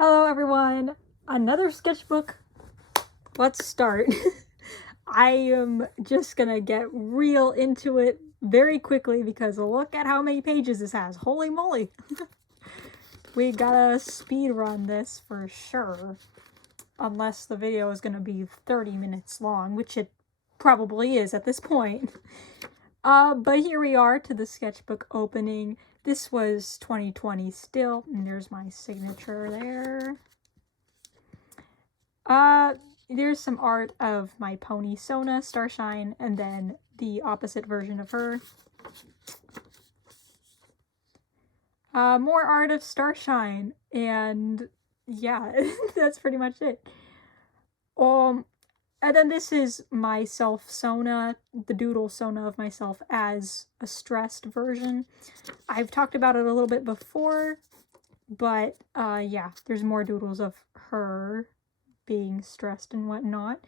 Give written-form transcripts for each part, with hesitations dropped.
Hello everyone! Another sketchbook. Let's start. I am just gonna get real into it very quickly because look at how many pages this has. Holy moly! We gotta speed run this for sure. Unless the video is gonna be 30 minutes long, which it probably is at this point. But here we are to the sketchbook opening. This was 2020 still, and there's my signature there. There's some art of my pony Sona, Starshine, and then the opposite version of her. More art of Starshine, and yeah, that's pretty much it. And then this is myself Sona, the doodle Sona of myself as a stressed version. I've talked about it a little bit before, but yeah, there's more doodles of her being stressed and whatnot.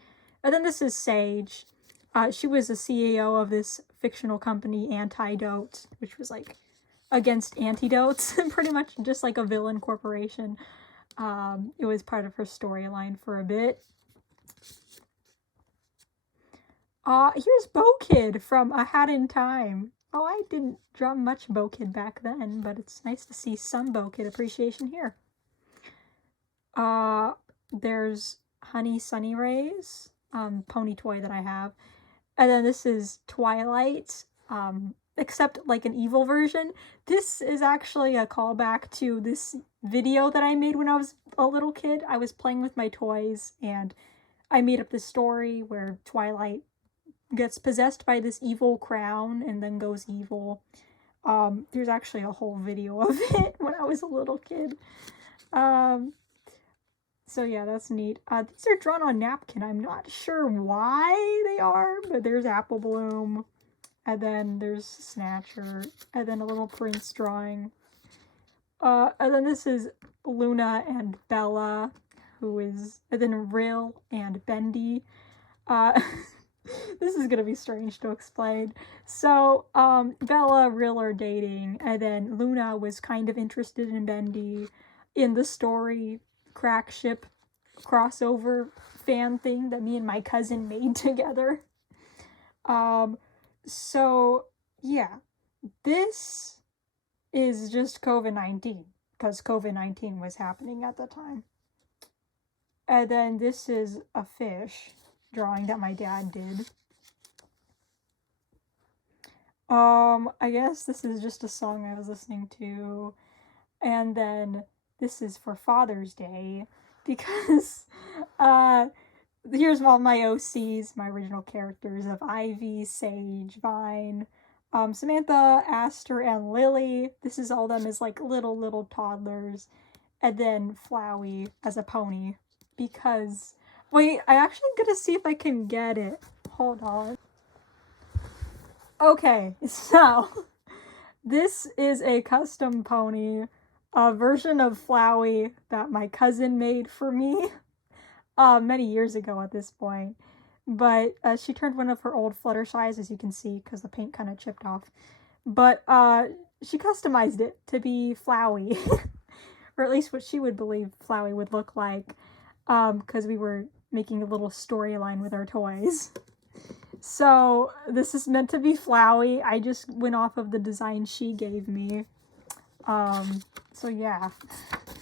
And then this is Sage. She was the CEO of this fictional company, Antidote, which was like against antidotes, pretty much just like a villain corporation. It was part of her storyline for a bit. Here's Bo Kid from A Hat in Time. Oh, I didn't draw much Bo Kid back then, but it's nice to see some Bo Kid appreciation here. There's Honey Sunny Rays, pony toy that I have. And then this is Twilight, except like an evil version. This is actually a callback to this video that I made when I was a little kid. I was playing with my toys and I made up this story where Twilight gets possessed by this evil crown and then goes evil. There's actually a whole video of it when I was a little kid. So yeah, that's neat. These are drawn on napkin. I'm not sure why they are, but there's Apple Bloom, and then there's Snatcher, and then a little Prince drawing. And then this is Luna and Bella, and then Rill and Bendy. This is gonna be strange to explain. So, Bella, Rill are dating, and then Luna was kind of interested in Bendy in the story crack ship crossover fan thing that me and my cousin made together. So yeah, this is just COVID-19 because COVID-19 was happening at the time. And then this is a fish drawing that my dad did. I guess this is just a song I was listening to. And then this is for Father's Day because here's all my OCs, my original characters of Ivy, Sage, Vine, Samantha, Aster, and Lily. This is all them as like little toddlers. And then Flowey as a pony because, wait, I actually gonna see if I can get it. Hold on. Okay, so this is a custom pony, a version of Flowey that my cousin made for me many years ago at this point. But she turned one of her old Fluttershy's, as you can see, because the paint kind of chipped off. But she customized it to be Flowey, or at least what she would believe Flowey would look like, because we were making a little storyline with our toys. So this is meant to be Flowey. I just went off of the design she gave me. So yeah,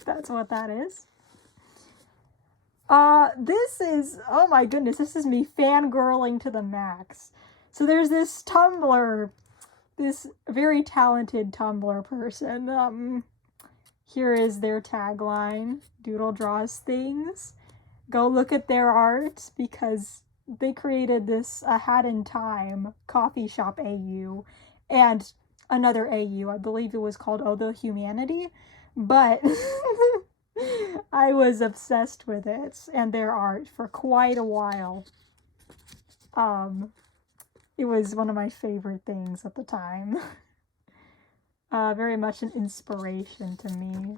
that's what that is. This is, oh my goodness, this is me fangirling to the max. So there's this Tumblr, this very talented Tumblr person. Here is their tagline, Doodle Draws Things. Go look at their art because they created this A Hat in Time coffee shop AU and another AU. I believe it was called Oh the Humanity, but I was obsessed with it and their art for quite a while. It was one of my favorite things at the time. Very much an inspiration to me.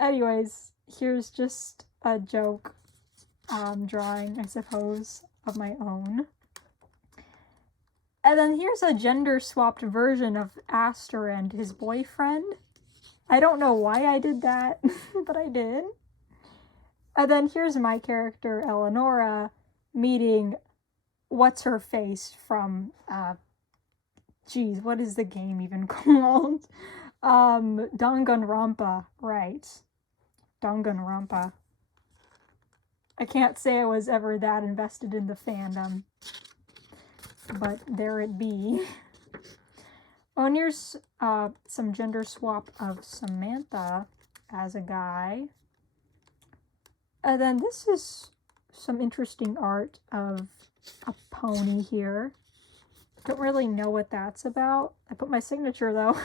Anyways, here's just a joke drawing, I suppose, of my own. And then here's a gender-swapped version of Aster and his boyfriend. I don't know why I did that, but I did. And then here's my character, Eleonora, meeting what's-her-face from, geez, what is the game even called? Danganronpa, right. Danganronpa. I can't say I was ever that invested in the fandom, but there it be. Oh, and here's some gender swap of Samantha as a guy. And then this is some interesting art of a pony here. Don't really know what that's about. I put my signature though.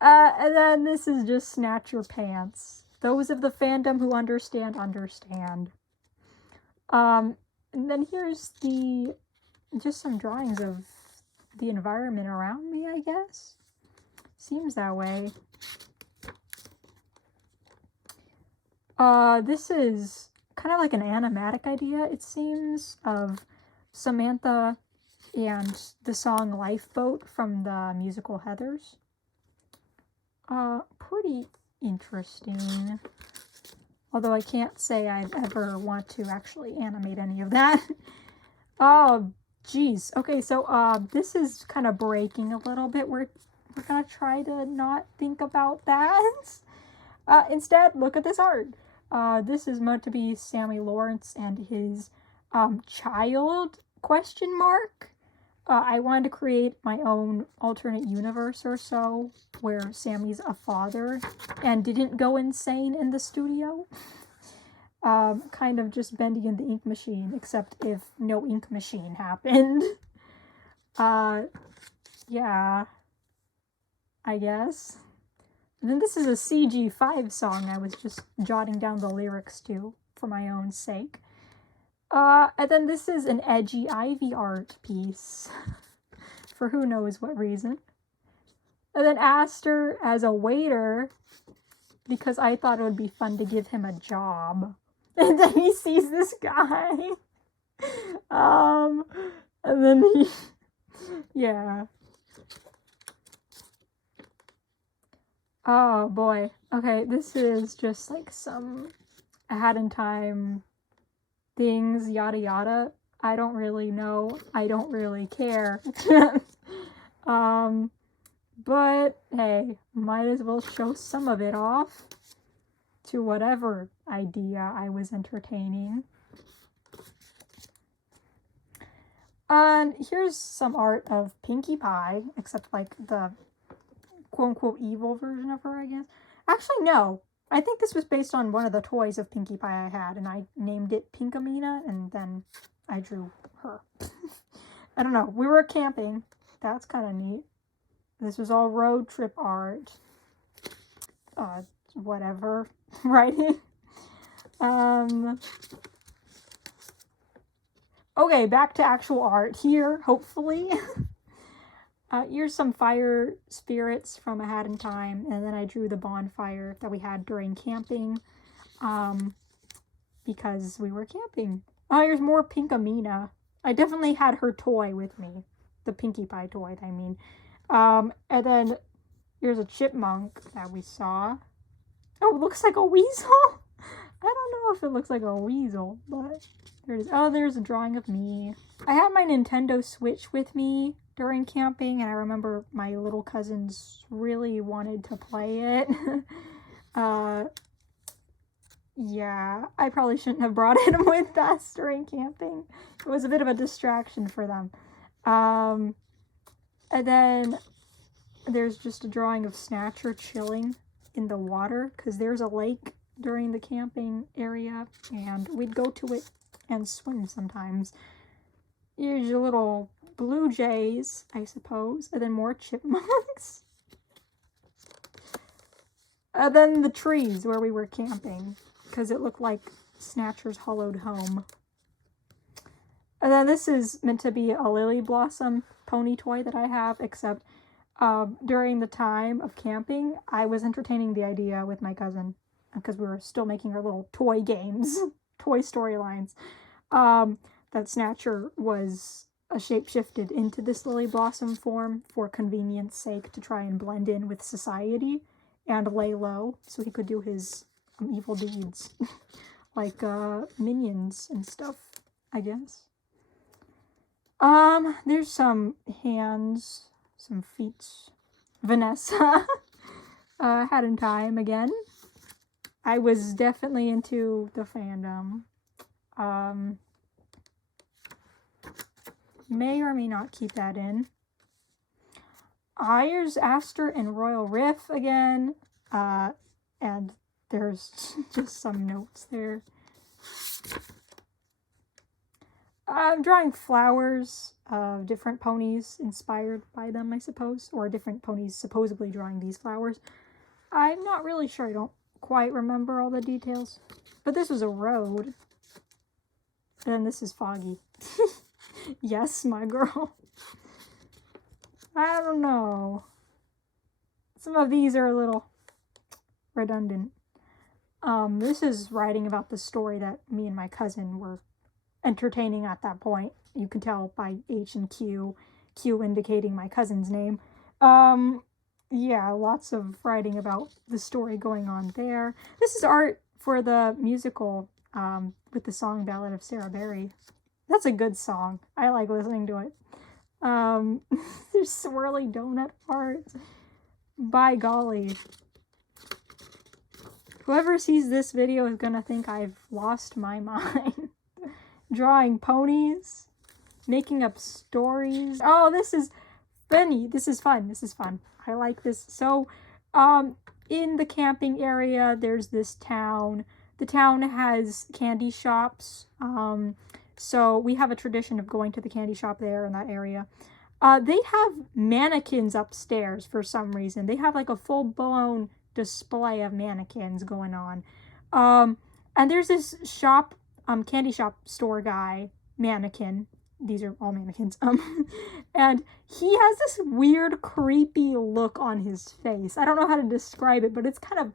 And then this is just Snatch Your Pants. Those of the fandom who understand, understand. And then here's just some drawings of the environment around me, I guess. Seems that way. This is kind of like an animatic idea, it seems, of Samantha and the song Lifeboat from the musical Heathers. Pretty interesting. Although I can't say I'd ever want to actually animate any of that. Oh, geez. Okay, so, this is kind of breaking a little bit. We're gonna try to not think about that. Instead, look at this art. This is meant to be Sammy Lawrence and his, child, question mark. I wanted to create my own alternate universe or so, where Sammy's a father and didn't go insane in the studio. Kind of just Bendy and the Ink Machine, except if no ink machine happened. Yeah, I guess. And then this is a CG5 song I was just jotting down the lyrics to for my own sake. And then this is an edgy Ivy art piece, for who knows what reason. And then Aster as a waiter, because I thought it would be fun to give him a job. And then he sees this guy. And then he, yeah. Oh boy. Okay, this is just like some ahead in time things, yada yada. I don't really know. I don't really care. But hey, might as well show some of it off to whatever idea I was entertaining. And here's some art of Pinkie Pie, except like the quote-unquote evil version of her, I guess. Actually, no. I think this was based on one of the toys of Pinkie Pie I had, and I named it Pinkamena, and then I drew her. I don't know. We were camping. That's kind of neat. This was all road trip art. Whatever. Writing. Okay, back to actual art here, hopefully. Here's some fire spirits from A Hat in Time, and then I drew the bonfire that we had during camping, because we were camping. Oh, here's more Pinkamena. I definitely had her toy with me. The Pinkie Pie toy, I mean. And then here's a chipmunk that we saw. Oh, it looks like a weasel! I don't know if it looks like a weasel, but there it is. Oh, there's a drawing of me. I had my Nintendo Switch with me during camping, and I remember my little cousins really wanted to play it. Yeah, I probably shouldn't have brought it with us during camping. It was a bit of a distraction for them. And then there's just a drawing of Snatcher chilling in the water, because there's a lake during the camping area, and we'd go to it and swim sometimes. Here's your little blue jays, I suppose, and then more chipmunks. And then the trees where we were camping, because it looked like Snatcher's hollowed home. And then this is meant to be a Lily Blossom pony toy that I have, except during the time of camping, I was entertaining the idea with my cousin, because we were still making our little toy games, toy storylines, that Snatcher was shapeshifted into this lily blossom form for convenience sake to try and blend in with society and lay low so he could do his evil deeds. Like minions and stuff, I guess. There's some hands, some feet. Vanessa had in time again. I was definitely into the fandom. May or may not keep that in. Here's Aster and Royal Riff again. And there's just some notes there. I'm drawing flowers of different ponies inspired by them, I suppose. Or different ponies supposedly drawing these flowers. I'm not really sure. I don't quite remember all the details. But this was a road. And this is foggy. Yes, my girl. I don't know. Some of these are a little redundant. This is writing about the story that me and my cousin were entertaining at that point. You can tell by H and Q, Q indicating my cousin's name. Yeah, lots of writing about the story going on there. This is art for the musical, with the song Ballad of Sarah Berry. That's a good song. I like listening to it. There's swirly donut art. By golly. Whoever sees this video is gonna think I've lost my mind. Drawing ponies. Making up stories. Oh, this is funny. This is fun. This is fun. I like this. So, in the camping area, there's this town. The town has candy shops. So we have a tradition of going to the candy shop there in that area. They have mannequins upstairs for some reason. They have like a full-blown display of mannequins going on. And there's this shop, candy shop store guy, mannequin. These are all mannequins. And he has this weird, creepy look on his face. I don't know how to describe it, but it's kind of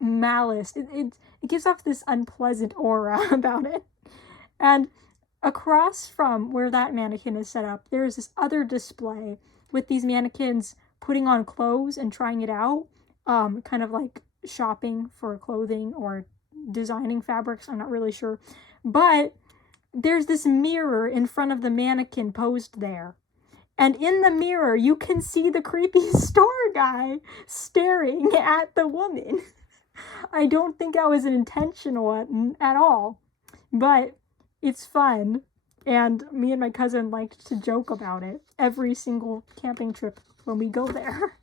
malice. It gives off this unpleasant aura about it. And across from where that mannequin is set up, there's this other display with these mannequins putting on clothes and trying it out. Kind of like shopping for clothing or designing fabrics. I'm not really sure. But there's this mirror in front of the mannequin posed there. And in the mirror, you can see the creepy store guy staring at the woman. I don't think that was intentional at all. But it's fun. And me and my cousin liked to joke about it every single camping trip when we go there.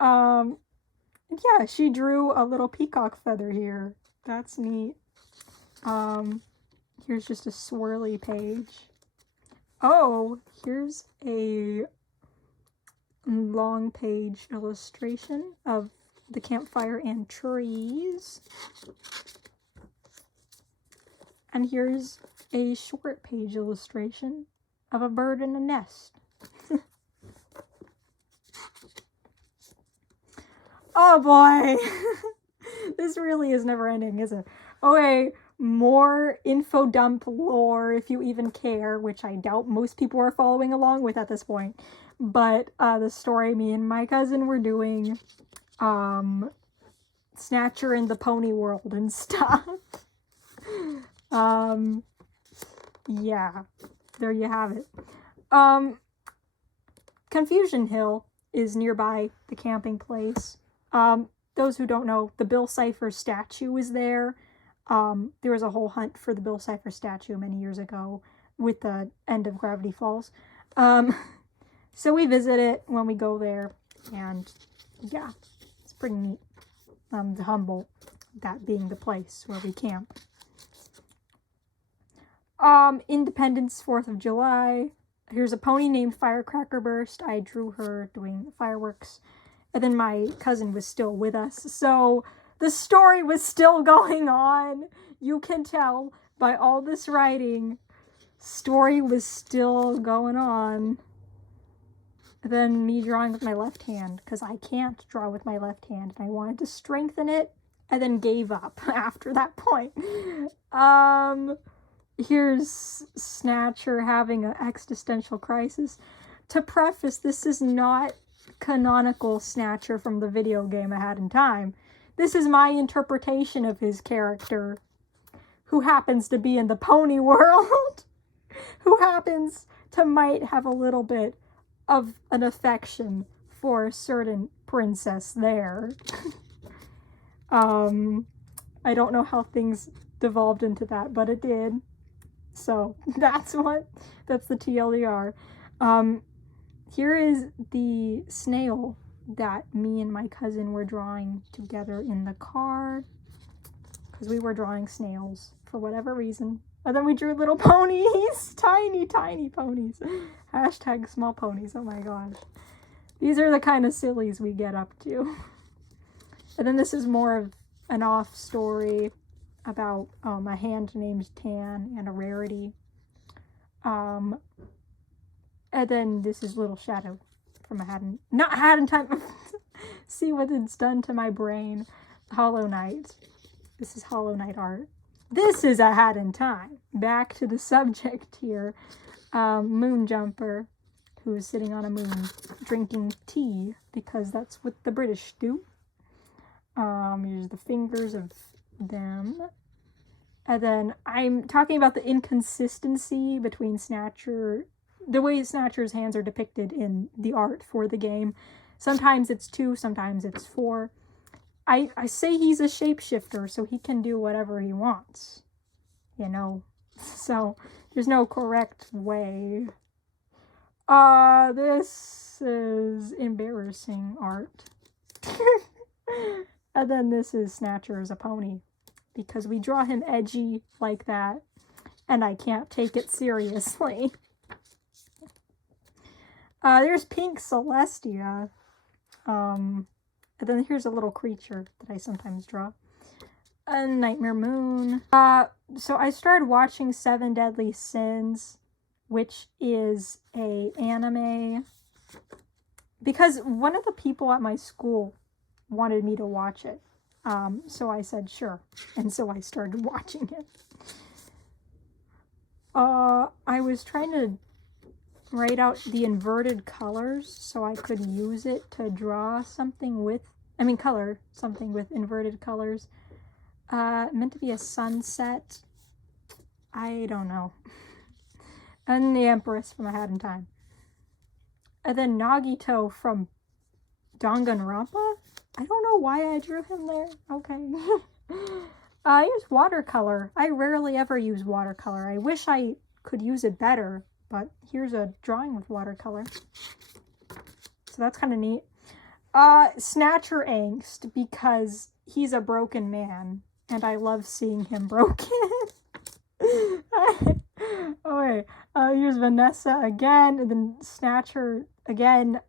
Yeah, she drew a little peacock feather here. That's neat. Here's just a swirly page. Oh, here's a long page illustration of the campfire and trees. And here's a short page illustration of a bird in a nest. Oh boy! This really is never ending, is it? Okay, more info dump lore, if you even care, which I doubt most people are following along with at this point. But the story me and my cousin were doing, Snatcher in the Pony World and stuff. Yeah, there you have it. Confusion Hill is nearby the camping place. Those who don't know, the Bill Cipher statue is there. There was a whole hunt for the Bill Cipher statue many years ago with the end of Gravity Falls. So we visit it when we go there, and yeah, it's pretty neat. The Humboldt, that being the place where we camp. Independence, 4th of July. Here's a pony named Firecracker Burst. I drew her doing fireworks. And then my cousin was still with us. So the story was still going on. You can tell by all this writing. Story was still going on. And then me drawing with my left hand, because I can't draw with my left hand. And I wanted to strengthen it, and then gave up after that point. Here's Snatcher having an existential crisis. To preface, this is not canonical Snatcher from the video game A Hat in Time. This is my interpretation of his character, who happens to be in the pony world, who happens to might have a little bit of an affection for a certain princess there. I don't know how things devolved into that, but it did. So that's the TLDR. Here is the snail that me and my cousin were drawing together in the car, because we were drawing snails for whatever reason. And then we drew little ponies, tiny, tiny ponies. Hashtag small ponies, oh my gosh. These are the kind of sillies we get up to. And then this is more of an off story about a hand named Tan and a rarity. And then this is Little Shadow from not A Hat in Time. See what it's done to my brain. Hollow Knight. This is Hollow Knight art. This is A Hat in Time. Back to the subject here. Moon Jumper, who is sitting on a moon drinking tea, because that's what the British do. Here's the fingers of them. And then I'm talking about the inconsistency between Snatcher, the way Snatcher's hands are depicted in the art for the game. Sometimes it's 2, sometimes it's 4. I say he's a shapeshifter, so he can do whatever he wants, you know, so there's no correct way. This is embarrassing art. And then this is Snatcher as a pony, because we draw him edgy like that, and I can't take it seriously. There's Pink Celestia. And then here's a little creature that I sometimes draw. A Nightmare Moon. So I started watching 7 Deadly Sins, which is a anime, because one of the people at my school wanted me to watch it. So I said sure, and so I started watching it. I was trying to write out the inverted colors so I could use it to draw something with, color something with inverted colors. Meant to be a sunset. I don't know. And the Empress from A Hat in Time. And then Nagito from Danganronpa? I don't know why I drew him there. Okay. I use watercolor. I rarely ever use watercolor. I wish I could use it better, but here's a drawing with watercolor. So that's kind of neat. Snatcher angst, because he's a broken man, and I love seeing him broken. Okay, here's Vanessa again, and then Snatcher again.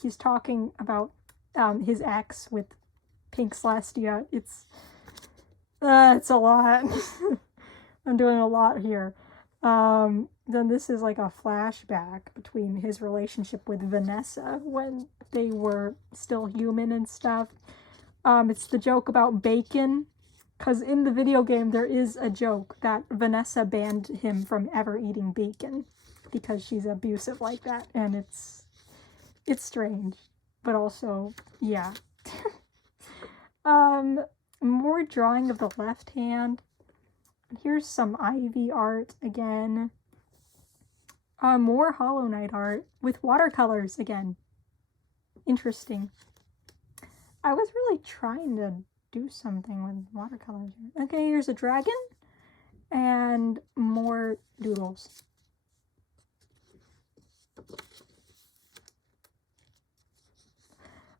He's talking about his ex with Pink Celestia. It's a lot. I'm doing a lot here. Then this is like a flashback between his relationship with Vanessa when they were still human and stuff. It's the joke about bacon, because in the video game there is a joke that Vanessa banned him from ever eating bacon because she's abusive like that, and it's strange, but also, yeah. More drawing of the left hand. Here's some Ivy art again. More Hollow Knight art with watercolors again. Interesting. I was really trying to do something with watercolors. Okay, here's a dragon and more doodles.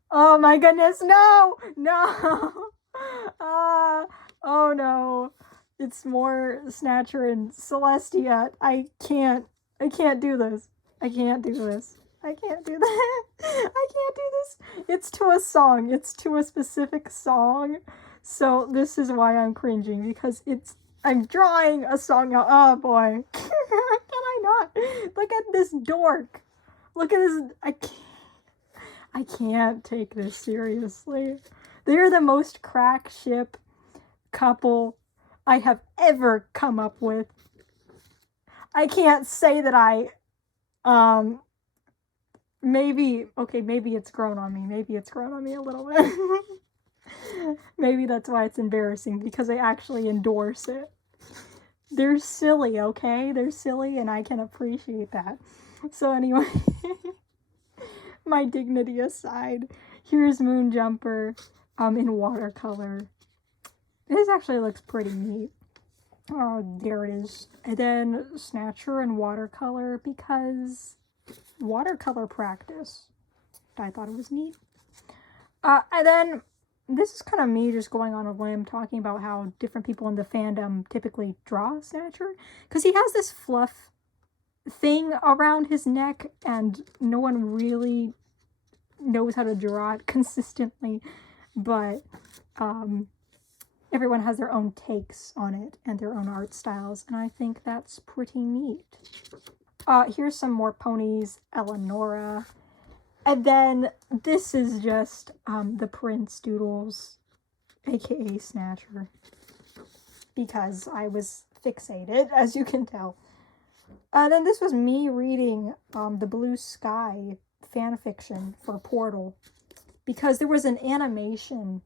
Oh my goodness, no! No! Oh no. It's more Snatcher and Celestia. I can't do this. I can't do this. I can't do that. I can't do this. It's to a song. It's to a specific song. So this is why I'm cringing, because I'm drawing a song out. Oh boy. Can I not? Look at this dork. Look at this. I can't take this seriously. They're the most crack ship couple I have ever come up with. I can't say that I, maybe it's grown on me. Maybe it's grown on me a little bit. Maybe that's why it's embarrassing, because I actually endorse it. They're silly, okay? They're silly, and I can appreciate that. So anyway, my dignity aside, here's Moonjumper in watercolor. This actually looks pretty neat. Oh, there it is. And then Snatcher in watercolor, because watercolor practice. I thought it was neat. And then this is kind of me just going on a limb talking about how different people in the fandom typically draw Snatcher, because he has this fluff thing around his neck and no one really knows how to draw it consistently, but everyone has their own takes on it and their own art styles, and I think that's pretty neat. Here's some more ponies, Eleonora. And then this is just the Prince Doodles, aka Snatcher, because I was fixated, as you can tell. Then this was me reading the Blue Sky fanfiction for Portal, because there was an animation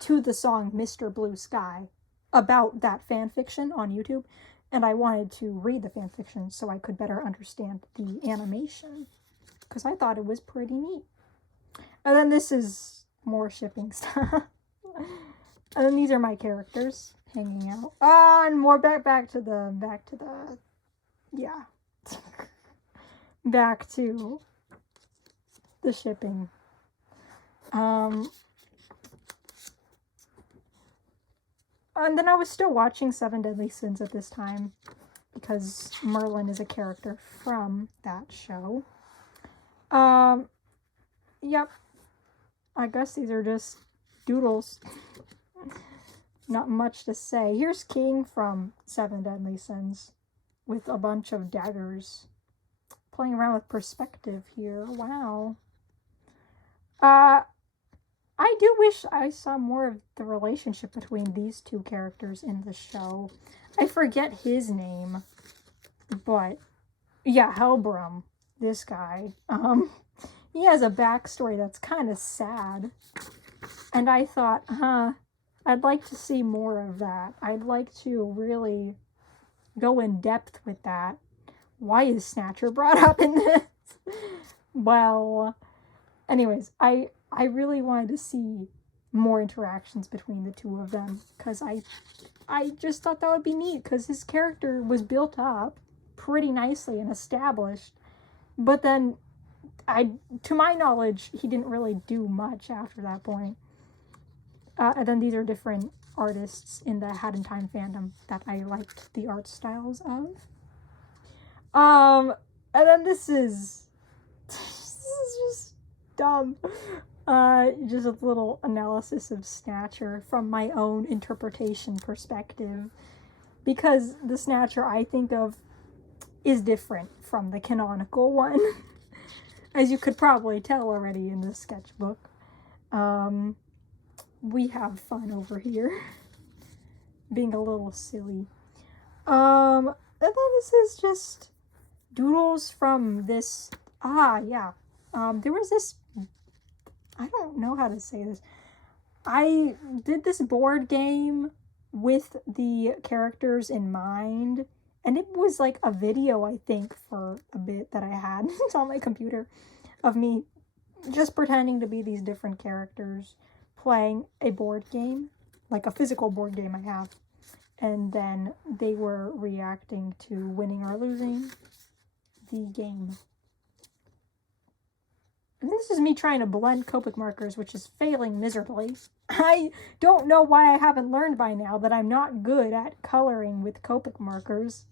to the song Mr. Blue Sky about that fanfiction on YouTube, and I wanted to read the fanfiction so I could better understand the animation, because I thought it was pretty neat. And then this is more shipping stuff. And then these are my characters hanging out. And more back to the yeah. Back to the shipping. And then I was still watching Seven Deadly Sins at this time, because Merlin is a character from that show. Yep. I guess these are just doodles. Not much to say. Here's King from Seven Deadly Sins with a bunch of daggers. Playing around with perspective here. Wow. I do wish I saw more of the relationship between these two characters in the show. I forget his name, but yeah, Helbram, this guy. He has a backstory that's kind of sad, and I thought, I'd like to see more of that. I'd like to really go in depth with that. Why is Snatcher brought up in this? Well, anyways, I really wanted to see more interactions between the two of them, because I just thought that would be neat, because his character was built up pretty nicely and established, but then to my knowledge, he didn't really do much after that point. And then these are different artists in the Hat in Time fandom that I liked the art styles of. And then this is just dumb. Just a little analysis of Snatcher from my own interpretation perspective, because the Snatcher I think of is different from the canonical one. As you could probably tell already in the sketchbook. We have fun over here. Being a little silly. And then this is just doodles from this... yeah. There was this... I don't know how to say this. I did this board game with the characters in mind. And it was like a video, I think, for a bit that I had. It's on my computer, of me just pretending to be these different characters playing a board game, like a physical board game I have. And then they were reacting to winning or losing the game. And this is me trying to blend Copic markers, which is failing miserably. I don't know why I haven't learned by now that I'm not good at coloring with Copic markers.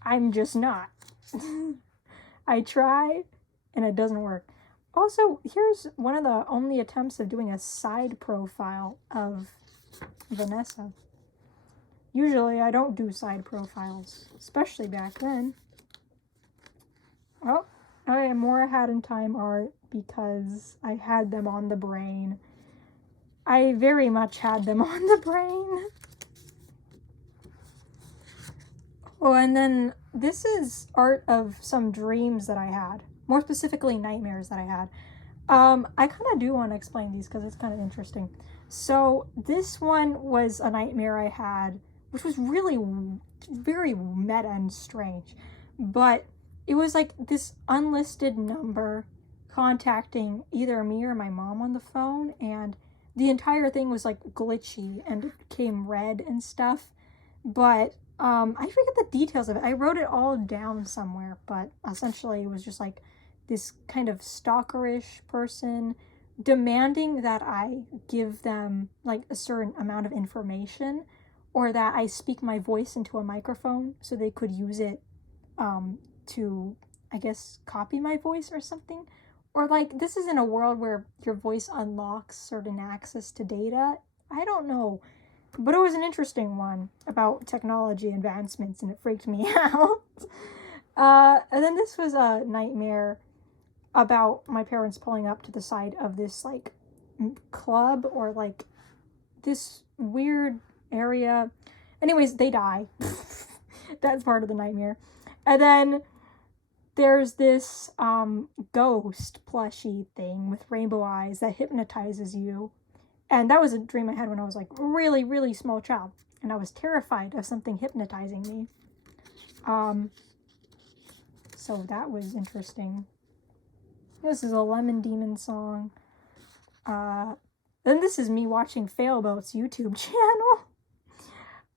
I'm just not. I try, and it doesn't work. Also, here's one of the only attempts of doing a side profile of Vanessa. Usually, I don't do side profiles, especially back then. Oh, okay, more Hat in Time art, because I had them on the brain. I very much had them on the brain. Oh, and then this is art of some dreams that I had. More specifically, nightmares that I had. I kind of do want to explain these because it's kind of interesting. So this one was a nightmare I had, which was really very meta and strange. But it was like this unlisted number contacting either me or my mom on the phone, and the entire thing was like glitchy and it became red and stuff. But I forget the details of it. I wrote it all down somewhere, but essentially it was just like this kind of stalkerish person demanding that I give them like a certain amount of information, or that I speak my voice into a microphone so they could use it to, I guess, copy my voice or something. Or like, this is in a world where your voice unlocks certain access to data. I don't know. But it was an interesting one about technology advancements, and it freaked me out. And then this was a nightmare about my parents pulling up to the side of this like club or like this weird area. Anyways, they die. That's part of the nightmare. And then there's this ghost plushie thing with rainbow eyes that hypnotizes you. And that was a dream I had when I was like really, really small child. And I was terrified of something hypnotizing me. So that was interesting. This is a Lemon Demon song. Then this is me watching Failboat's YouTube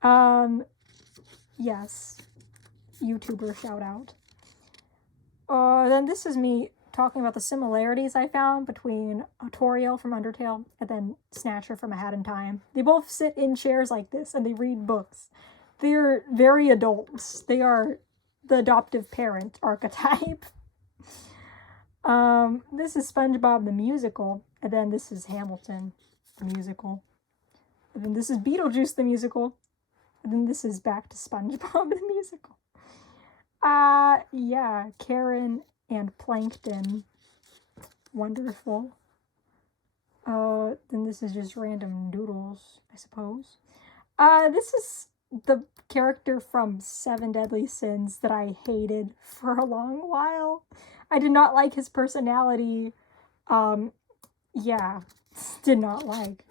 channel. Yes. YouTuber shout out. Then this is me talking about the similarities I found between Toriel from Undertale and then Snatcher from A Hat in Time. They both sit in chairs like this and they read books. They're very adults. They are the adoptive parent archetype. This is SpongeBob the musical, and then this is Hamilton the musical. And then this is Beetlejuice the musical. And then this is back to SpongeBob the musical. Yeah, Karen and Plankton. Wonderful. Then this is just random doodles, I suppose. This is the character from Seven Deadly Sins that I hated for a long while. I did not like his personality. Yeah, did not like.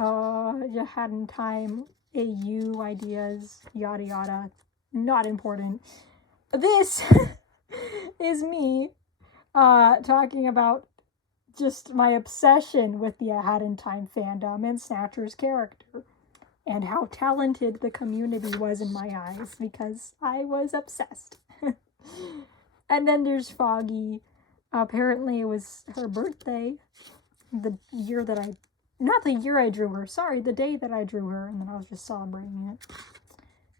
You had in time AU ideas, yada yada. Not important. This is me talking about just my obsession with the A Hat in Time fandom and Snatcher's character, and how talented the community was in my eyes because I was obsessed. And then there's Foggy. Apparently it was her birthday, the year that I, not the year I drew her, sorry, the day that I drew her, and then I was just celebrating it.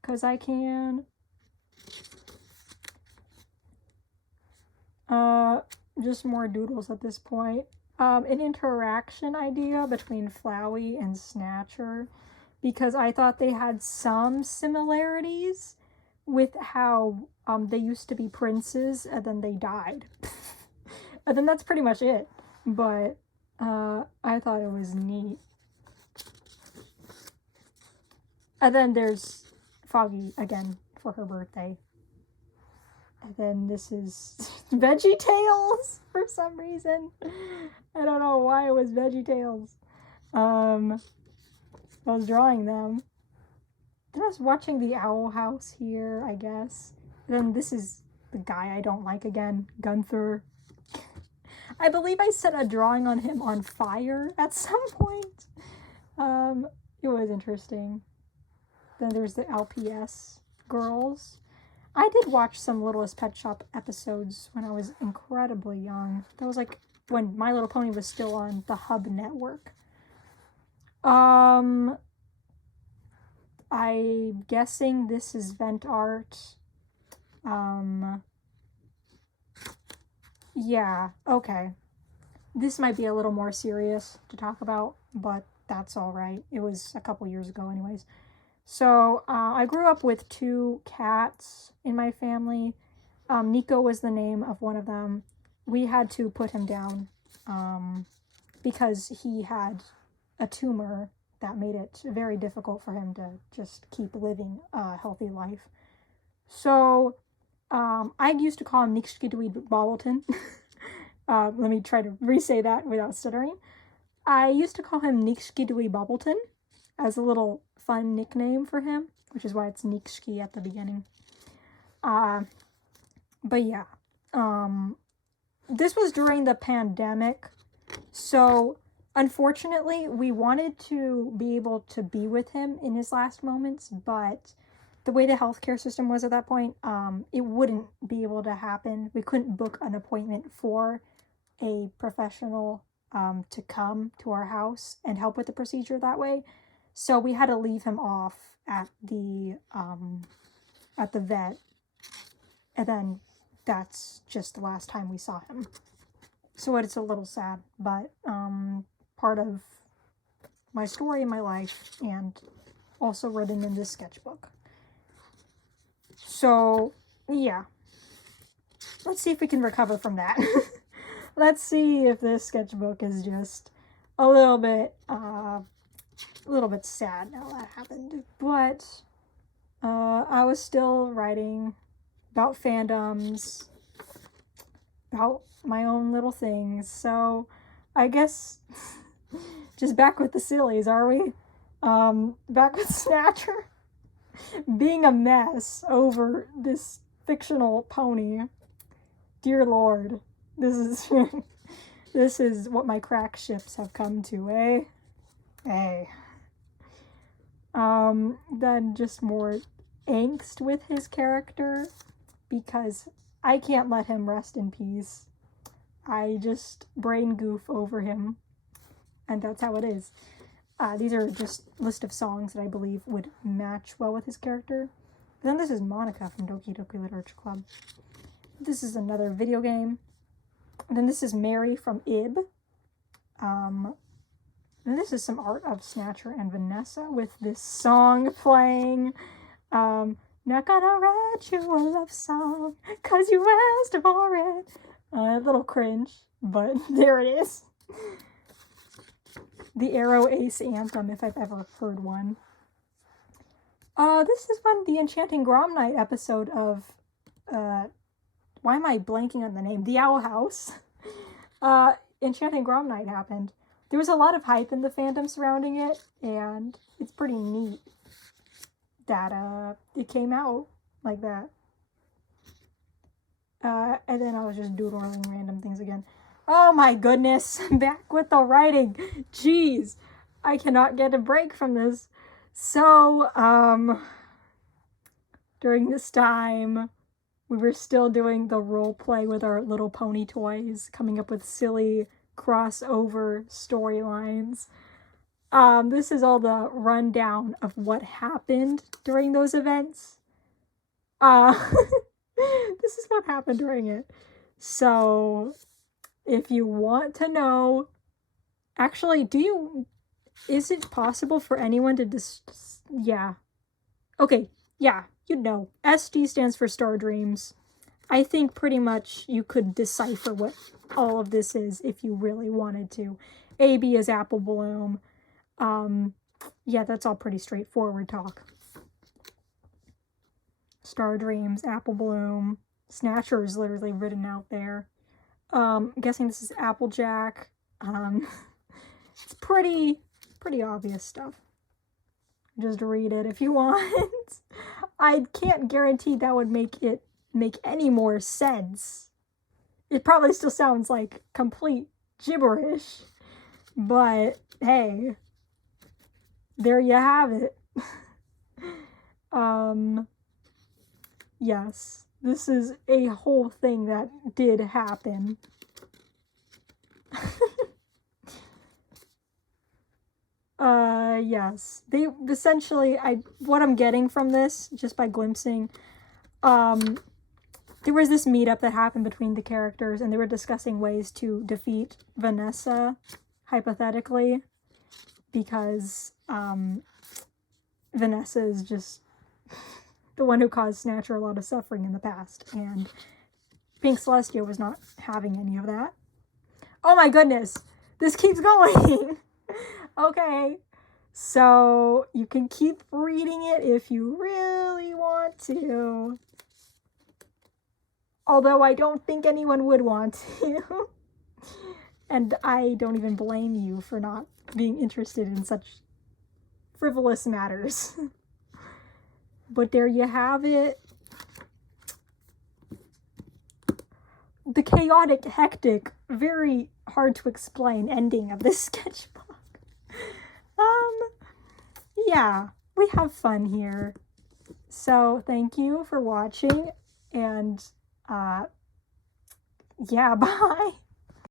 Because I can. Just more doodles at this point. An interaction idea between Flowey and Snatcher, because I thought they had some similarities with how they used to be princes and then they died. And then that's pretty much it. But I thought it was neat. And then there's Foggy again for her birthday. And then this is Veggie Tales for some reason. I don't know why it was Veggie Tales. I was drawing them. Then I was watching the Owl House here, I guess. And then this is the guy I don't like again, Gunther. I believe I set a drawing on him on fire at some point. It was interesting. Then there's the LPS girls. I did watch some Littlest Pet Shop episodes when I was incredibly young. That was like when My Little Pony was still on the Hub network. I'm guessing this is vent art. Yeah, okay. This might be a little more serious to talk about, but that's all right. It was a couple years ago anyways. So I grew up with 2 cats in my family. Nico was the name of one of them. We had to put him down because he had a tumor that made it very difficult for him to just keep living a healthy life. So I used to call him Nikshkidweed Bobbleton. Let me try to re-say that without stuttering. I used to call him Nikshkidweed Bobbleton as a little fun nickname for him, which is why it's Nikshki at the beginning. But yeah, this was during the pandemic, so unfortunately we wanted to be able to be with him in his last moments, but the way the healthcare system was at that point, it wouldn't be able to happen. We couldn't book an appointment for a professional to come to our house and help with the procedure that way. So we had to leave him off at the vet, and then that's just the last time we saw him. So it's a little sad, but part of my story in my life, and also written in this sketchbook. So yeah, let's see if we can recover from that. Let's see if this sketchbook is just a little bit sad now that happened. But I was still writing about fandoms, about my own little things. So I guess just back with the sillies, are we? Back with Snatcher being a mess over this fictional pony. Dear Lord, this is what my crack ships have come to, eh? Hey. Then just more angst with his character, because I can't let him rest in peace. I just brain goof over him, and that's how it is. These are just a list of songs that I believe would match well with his character. Then this is Monica from Doki Doki Literature Club. This is another video game. And then this is Mary from Ib. And this is some art of Snatcher and Vanessa with this song playing. Not gonna write you a love song, 'cause you asked for it. A little cringe, but there it is. The Arrow Ace Anthem, if I've ever heard one. This is from the Enchanting Grom Night episode of, why am I blanking on the name? The Owl House. Enchanting Grom Night happened. There was a lot of hype in the fandom surrounding it, and it's pretty neat that, it came out like that. And then I was just doodling random things again. Oh my goodness, back with the writing. Jeez, I cannot get a break from this. So, during this time, we were still doing the role play with our little pony toys, coming up with silly crossover storylines. This is all the rundown of what happened during those events. This is what happened during it. So, if you want to know, actually, is it possible for anyone to yeah. Okay, yeah, you'd know. SD stands for Star Dreams. I think pretty much you could decipher what all of this is if you really wanted to. AB is Apple Bloom. Yeah, that's all pretty straightforward talk. Star Dreams, Apple Bloom, Snatcher is literally written out there. Guessing this is Applejack. It's pretty obvious stuff. Just read it if you want. I can't guarantee that would make any more sense. It probably still sounds like complete gibberish, but hey, there you have it. Yes, this is a whole thing that did happen. Yes. They essentially, what I'm getting from this, just by glimpsing, there was this meetup that happened between the characters, and they were discussing ways to defeat Vanessa, hypothetically, because, Vanessa is just the one who caused Snatcher a lot of suffering in the past, and Pink Celestia was not having any of that. Oh my goodness! This keeps going! Okay. So you can keep reading it if you really want to. Although I don't think anyone would want to. And I don't even blame you for not being interested in such frivolous matters. But there you have it. The chaotic, hectic, very hard to explain ending of this sketchbook. Yeah, we have fun here. So thank you for watching, and yeah, bye.